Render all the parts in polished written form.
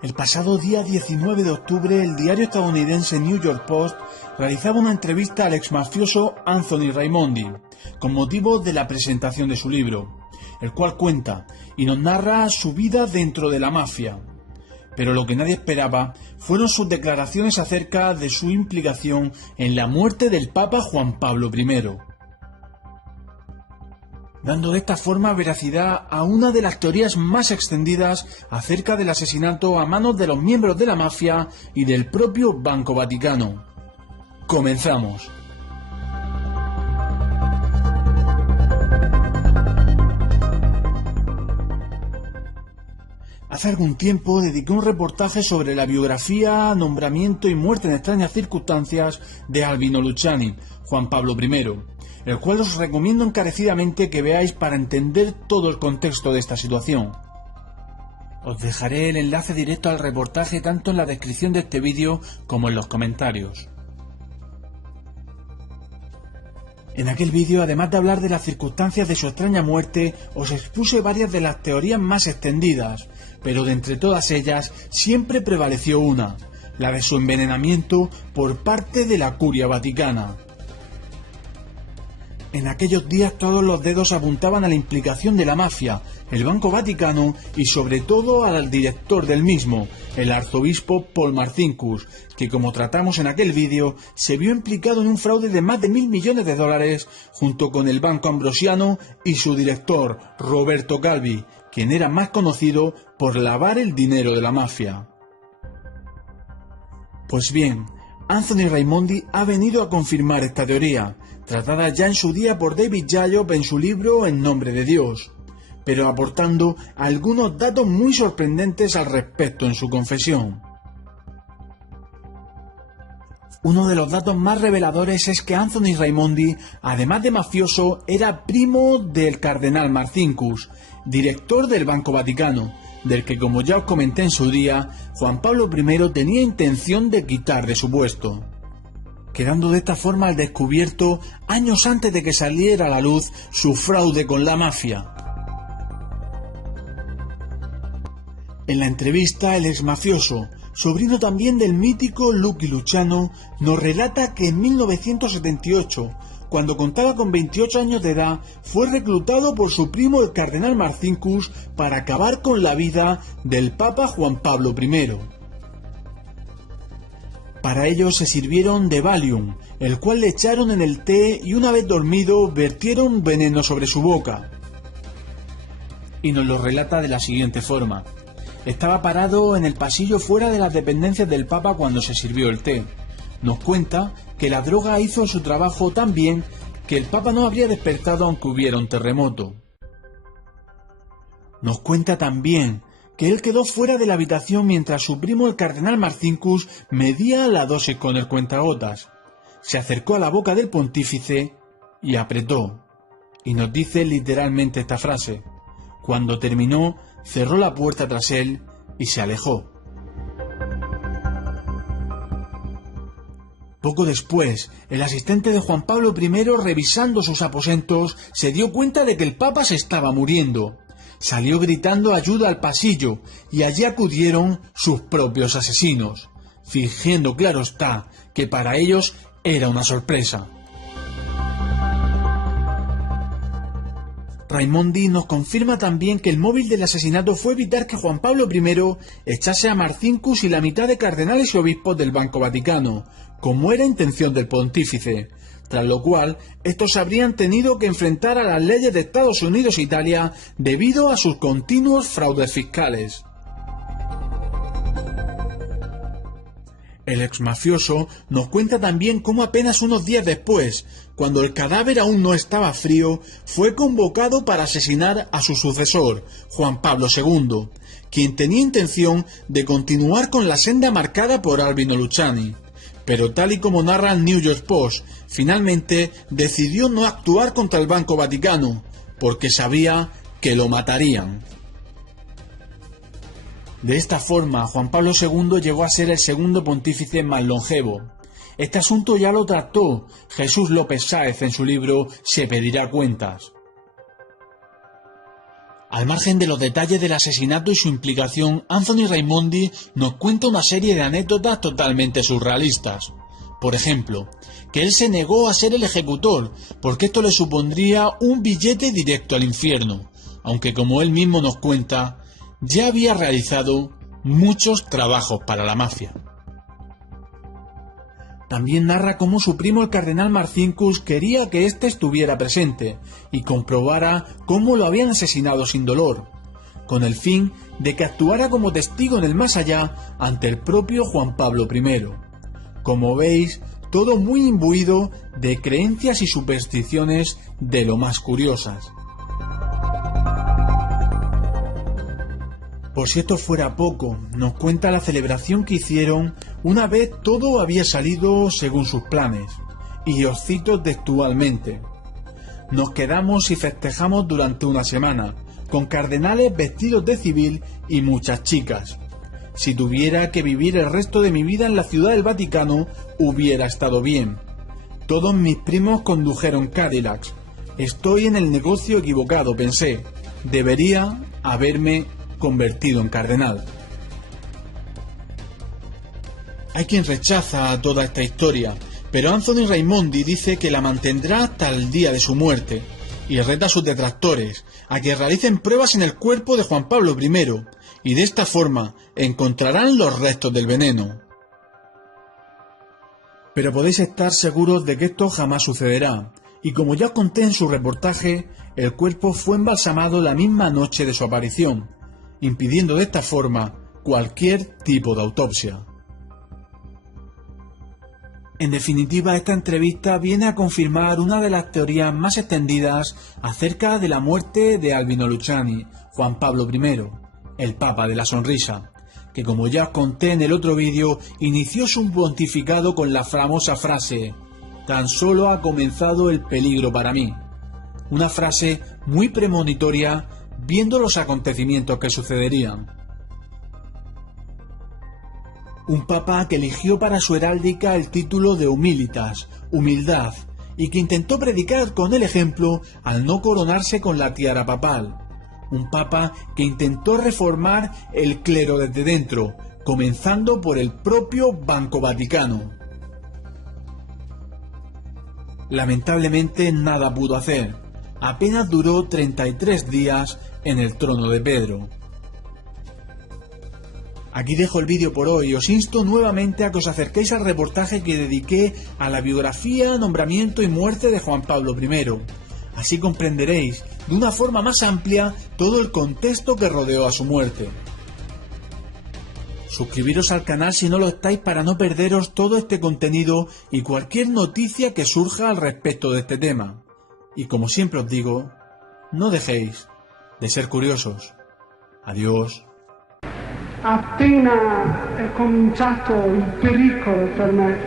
El pasado día 19 de octubre, el diario estadounidense New York Post realizaba una entrevista al exmafioso Anthony Raimondi, con motivo de la presentación de su libro, el cual cuenta y nos narra su vida dentro de la mafia. Pero lo que nadie esperaba fueron sus declaraciones acerca de su implicación en la muerte del Papa Juan Pablo I, dando de esta forma veracidad a una de las teorías más extendidas acerca del asesinato a manos de los miembros de la mafia y del propio Banco Vaticano. Comenzamos. Hace algún tiempo dediqué un reportaje sobre la biografía, nombramiento y muerte en extrañas circunstancias de Albino Luciani, Juan Pablo I, el cual os recomiendo encarecidamente que veáis para entender todo el contexto de esta situación. Os dejaré el enlace directo al reportaje tanto en la descripción de este vídeo como en los comentarios. En aquel vídeo, además de hablar de las circunstancias de su extraña muerte, os expuse varias de las teorías más extendidas, pero de entre todas ellas siempre prevaleció una, la de su envenenamiento por parte de la Curia Vaticana. En aquellos días todos los dedos apuntaban a la implicación de la mafia, el Banco Vaticano y sobre todo al director del mismo, el arzobispo Paul Marcinkus, que como tratamos en aquel vídeo, se vio implicado en un fraude de más de $1.000 millones junto con el Banco Ambrosiano y su director, Roberto Calvi, quien era más conocido por lavar el dinero de la mafia. Pues bien, Anthony Raimondi ha venido a confirmar esta teoría, tratada ya en su día por David Jalop en su libro En nombre de Dios, pero aportando algunos datos muy sorprendentes al respecto en su confesión. Uno de los datos más reveladores es que Anthony Raimondi, además de mafioso, era primo del cardenal Marcinkus, director del Banco Vaticano, del que, como ya os comenté en su día, Juan Pablo I tenía intención de quitar de su puesto, quedando de esta forma al descubierto años antes de que saliera a la luz su fraude con la mafia. En la entrevista, el exmafioso, sobrino también del mítico Lucky Luciano, nos relata que en 1978, cuando contaba con 28 años de edad, fue reclutado por su primo el cardenal Marcinkus para acabar con la vida del Papa Juan Pablo I. Para ello se sirvieron de Valium, el cual le echaron en el té y una vez dormido vertieron veneno sobre su boca. Y nos lo relata de la siguiente forma. Estaba parado en el pasillo fuera de las dependencias del Papa cuando se sirvió el té. Nos cuenta que la droga hizo su trabajo tan bien que el Papa no habría despertado aunque hubiera un terremoto. Nos cuenta también que él quedó fuera de la habitación mientras su primo el cardenal Marcinkus medía la dosis con el cuentagotas. Se acercó a la boca del pontífice y apretó. Y nos dice literalmente esta frase. Cuando terminó, cerró la puerta tras él y se alejó. Poco después, el asistente de Juan Pablo I, revisando sus aposentos, se dio cuenta de que el Papa se estaba muriendo. Salió gritando ayuda al pasillo y allí acudieron sus propios asesinos, fingiendo, claro está, que para ellos era una sorpresa. Raimondi nos confirma también que el móvil del asesinato fue evitar que Juan Pablo I echase a Marcinkus y la mitad de cardenales y obispos del Banco Vaticano, como era intención del pontífice, tras lo cual estos habrían tenido que enfrentar a las leyes de Estados Unidos e Italia debido a sus continuos fraudes fiscales. El exmafioso nos cuenta también cómo apenas unos días después, cuando el cadáver aún no estaba frío, fue convocado para asesinar a su sucesor, Juan Pablo II, quien tenía intención de continuar con la senda marcada por Albino Luciani. Pero tal y como narra el New York Post, finalmente decidió no actuar contra el Banco Vaticano, porque sabía que lo matarían. De esta forma, Juan Pablo II llegó a ser el segundo pontífice más longevo. Este asunto ya lo trató Jesús López Sáez en su libro Se pedirá cuentas. Al margen de los detalles del asesinato y su implicación, Anthony Raimondi nos cuenta una serie de anécdotas totalmente surrealistas. Por ejemplo, que él se negó a ser el ejecutor, porque esto le supondría un billete directo al infierno, aunque como él mismo nos cuenta, ya había realizado muchos trabajos para la mafia. También narra cómo su primo el cardenal Marcinkus quería que éste estuviera presente y comprobara cómo lo habían asesinado sin dolor, con el fin de que actuara como testigo en el más allá ante el propio Juan Pablo I. Como veis, todo muy imbuido de creencias y supersticiones de lo más curiosas. Por si esto fuera poco, nos cuenta la celebración que hicieron una vez todo había salido según sus planes, y os cito textualmente: nos quedamos y festejamos durante una semana, con cardenales vestidos de civil y muchas chicas. Si tuviera que vivir el resto de mi vida en la Ciudad del Vaticano, hubiera estado bien. Todos mis primos condujeron Cadillacs. Estoy en el negocio equivocado, pensé. Debería haberme convertido en cardenal. Hay quien rechaza toda esta historia, pero Anthony Raimondi dice que la mantendrá hasta el día de su muerte, y reta a sus detractores a que realicen pruebas en el cuerpo de Juan Pablo I, y de esta forma encontrarán los restos del veneno. Pero podéis estar seguros de que esto jamás sucederá, y como ya conté en su reportaje, el cuerpo fue embalsamado la misma noche de su aparición, impidiendo de esta forma cualquier tipo de autopsia. En definitiva, esta entrevista viene a confirmar una de las teorías más extendidas acerca de la muerte de Albino Luciani, Juan Pablo I, el Papa de la Sonrisa, que como ya os conté en el otro vídeo, inició su pontificado con la famosa frase: «Tan solo ha comenzado el peligro para mí». Una frase muy premonitoria viendo los acontecimientos que sucederían. Un papa que eligió para su heráldica el título de humilitas, humildad, y que intentó predicar con el ejemplo al no coronarse con la tiara papal. Un papa que intentó reformar el clero desde dentro, comenzando por el propio Banco Vaticano. Lamentablemente nada pudo hacer. Apenas duró 33 días en el trono de Pedro. Aquí dejo el vídeo por hoy y os insto nuevamente a que os acerquéis al reportaje que dediqué a la biografía, nombramiento y muerte de Juan Pablo I. Así comprenderéis de una forma más amplia todo el contexto que rodeó a su muerte. Suscribiros al canal si no lo estáis para no perderos todo este contenido y cualquier noticia que surja al respecto de este tema. Y como siempre os digo, no dejéis de ser curiosos. Adiós. Appena è cominciato il pericolo per me,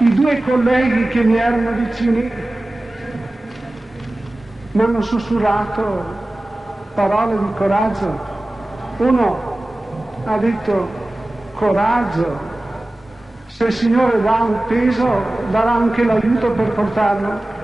i due colleghi che mi erano vicini mi hanno sussurrato parole di coraggio. Uno ha detto: coraggio, se il Signore dà un peso darà anche l'aiuto per portarlo.